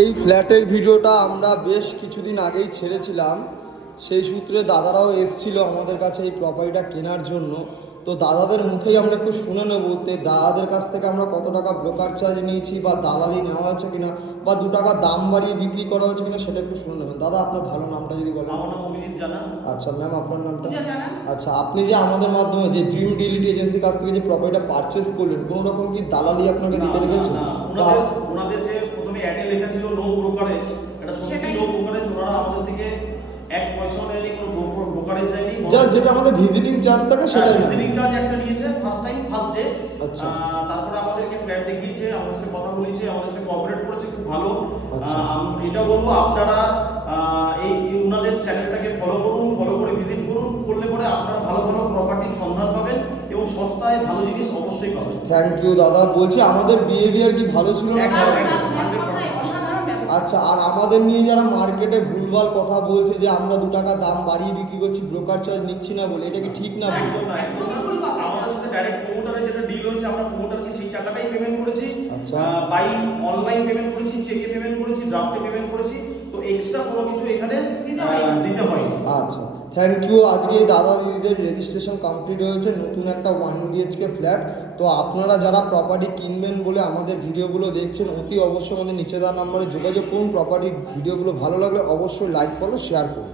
এই ফ্ল্যাটের ভিডিওটা আমরা বেশ কিছুদিন আগেই ছেড়েছিলাম, সেই সূত্রে দাদারাও এসেছিল আমাদের কাছে এই প্রপার্টিটা কেনার জন্য। তো দাদাদের মুখেই আমরা একটু শুনে নেবো দাদাদের কাছ থেকে আমরা কত টাকা ব্রোকার চার্জ নিয়েছি বা দালালি নেওয়া হয়েছে কিনা বা 2 টাকা দাম বাড়িয়ে বিক্রি করা হয়েছে কিনা সেটা একটু শুনে নেবেন। দাদা আপনার ভালো নামটা যদি বলেন। আমার নাম অভিজিৎ জানা। আচ্ছা ম্যাম আপনার নামটা? আচ্ছা, আপনি যে আমাদের মাধ্যমে যে ড্রিম ডিলিটি এজেন্সির কাছ থেকে যে প্রপার্টিটা পারচেস করলেন, কোনো রকম কি দালালি আপনাকে দিতে লেগেছে? ওনাদের যে প্রথমে অ্যাডে লেখা ছিল নো ব্রোকারেজ, এটা সত্যি নো ব্রোকারেজ। ওনারা আমাদের থেকে 1 পয়সাও নেয়নি, কোনো ব্রোকারেজ নেয়নি। জাস্ট যেটা আমাদের ভিজিটিং চার্জ থাকে সেটাই। ভিজিটিং চার্জ একটা নিয়েছে ফার্স্ট টাইম, ফার্স্ট ডে। আচ্ছা, তারপরে আমাদেরকে ফ্ল্যাট দেখিয়েছে, আমাদের সাথে কথা বলেছে, আমাদের সাথে কোঅপারেট করেছে খুব ভালো। আচ্ছা। এটা বলবো আপনারা এই ওনাদের চ্যানেলটাকে ফলো করুন, ফলো করে ভিজিট করুন, করলে পরে আপনারা ভালো ভালো প্রপার্টির সন্ধান পাবেন এবং সস্তায় ভালো জিনিস অবশ্যই পাবেন। থ্যাংক ইউ দাদা। বলছি আমাদের বিহেভিয়ার কি ভালো ছিল না? আচ্ছা, আর আমাদের নিয়ে যারা মার্কেটে ভুলভাল কথা বলছে যে আমরা 2 টাকা দাম বাড়িয়ে বিক্রি করছি, ব্রোকার চার্জ নিচ্ছি না বলে, এটা কি ঠিক না? একদম না, একদম না। আমাদের সাথে ডাইরেক্ট প্রমোটারে যেটা ডিল হয়েছে, আমরা প্রমোটারকে সেই টাকাটাই পেমেন্ট করেছি। আচ্ছা, বাই অনলাইন পেমেন্ট করেছি, চেকে পেমেন্ট করেছি, ড্রাফটে পেমেন্ট করেছি। তো এক্সট্রা কোনো কিছু এখানে দিতে হয়নি। আচ্ছা, থ্যাংক ইউ। আজকে দাদা দিদিদের রেজিস্ট্রেশন কমপ্লিট হয়েছে নতুন একটা 1 BHK ফ্ল্যাট। তো আপনারা যারা প্রপার্টি কিনবেন বলে আমাদের ভিডিওগুলো দেখছেন, অতি অবশ্যই আমাদের নিচে দেওয়া নম্বরে যোগাযোগ করুন। প্রপার্টির ভিডিওগুলো ভালো লাগলে অবশ্যই লাইক ফলো শেয়ার করুন।